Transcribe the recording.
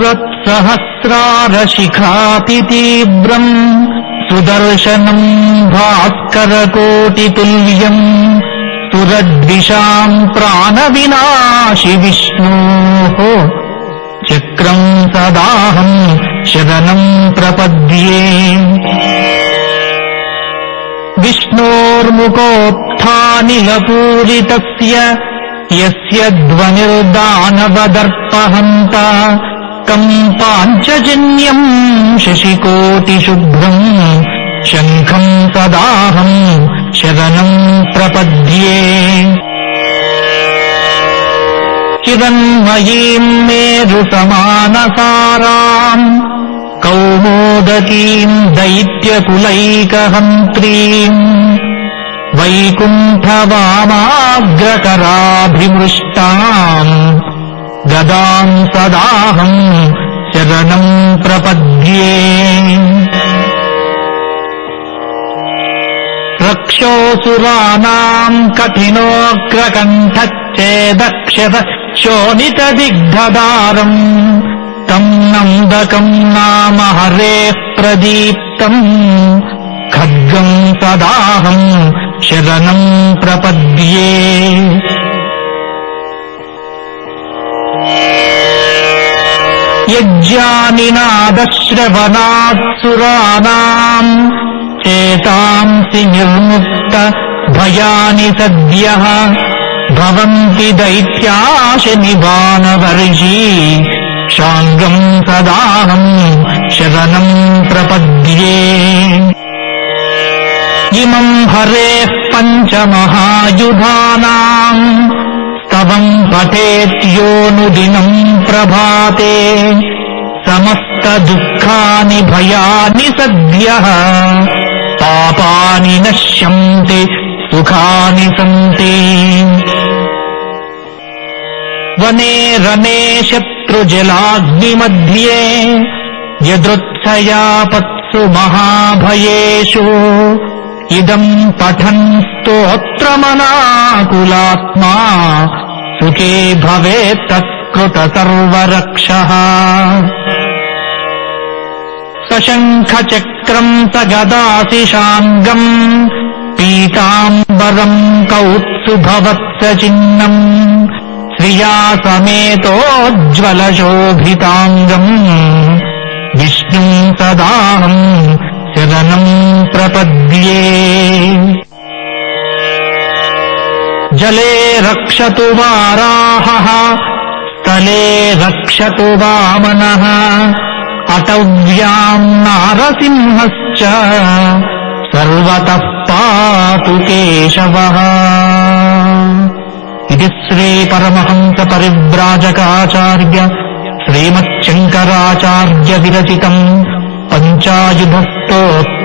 स्फुरत्सहस्रारशिखातितीव्रम् सुदर्शनम् भास्करकोटितुल्यम् सुरद्विषाम् प्राणविनाशि विष्णोः चक्रम् सदाहम् शरणम् प्रपद्ये। विष्णोर्मुखोत्थानिलपूरितस्य यस्य ध्वनिर्दानवदर्पहन्ता कम् पाञ्चजन्यम् शशिकोटिशुभ्रम् शङ्खम् सदाहम् शरणम् प्रपद्ये। चिदन्मयीम् मेरुसमानसाराम् कौमोदकीम् दैत्यकुलैकहन्त्रीम् वैकुण्ठवामाग्रकराभिमृष्टाम् गदाम् सदाहम् शरणम् प्रपद्ये। रक्षोऽसुराणाम् कठिनोऽग्रकण्ठच्छेदक्षतशोणितदिग्धदारम् तम् नन्दकम् नाम हरेः प्रदीप्तम् खड्गम् सदाहम् शरणम् प्रपद्ये। यज्ञानिनादश्रवणात्सुराणाम् चेतांसि निर्मुक्त भयानि सद्यः भवन्ति दैत्याशनिवानवर्षी शाङ्गम् सदाहम् शरणम् प्रपद्ये। इमम् हरेः पञ्चमहायुधानाम् स्तवम् पठेत्योऽनुदिनम् प्रभाते समस्तदुःखानि भयानि सद्यः पापानि नश्यन्ति सुखानि सन्ति। वने रणे शत्रुजलाग्निमध्ये यदृच्छयापत्सु महाभयेषु इदम् पठन् स्तोत्रमनाकुलात्मा सुखे भवेत् तत्कृत सर्वरक्षः। सशङ्खचक्रम् सगदासि शाङ्गम् पीताम्बरम् कौत्सुभवत्सचिह्नम् श्रिया समेतोज्ज्वलशोभिताङ्गम् विष्णुम् सदाहम् शरणम् प्रपद्ये। जले रक्षतु वाराहः स्थले रक्षतु वामनः अटव्याम् नारसिंहश्च सर्वतः पातु केशवः। इति श्रीपरमहंस परिव्राजकाचार्य श्रीमच्छङ्कराचार्य विरचितम् पञ्चायुधस्तोत्रम्